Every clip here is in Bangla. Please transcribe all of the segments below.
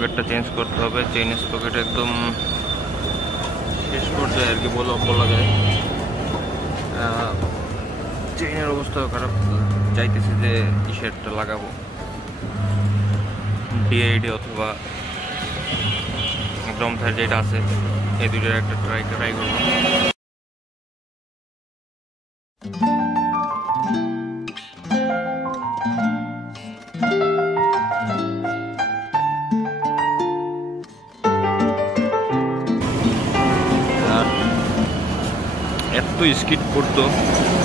স্প্রকেটটা চেঞ্জ করতে হবে। চেইন স্প্রকেট একদম শেষ পর্যায়ে আর কি বলা যায়। চেইনের অবস্থাও খারাপ, চাইতেছি যে টি শার্টটা লাগাবো, ডিআইডি অথবা গ্রমথার যেটা আছে এই দুটোর একটা ট্রাই করবো। এত স্কিট করতো,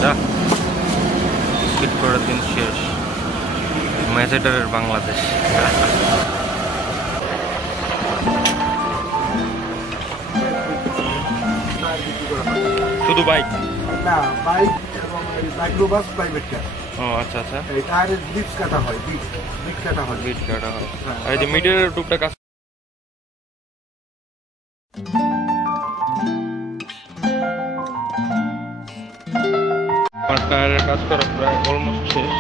যা স্কিট করার দিন শেষ। ম্যাচেটারের বাংলাদেশ। শুধু বাইক না, বাইক এবং মাইক্রোবাস প্রাইভেট কার। ও আচ্ছা আচ্ছা, এই টায়ারের বিট কাটা হয়, বিট কাটা হয়, বিট কাটা হয়। আর এই যে মিটারের টুকটা কাজ, টায়ারের কাজ করা প্রায় অলমোস্ট শেষ।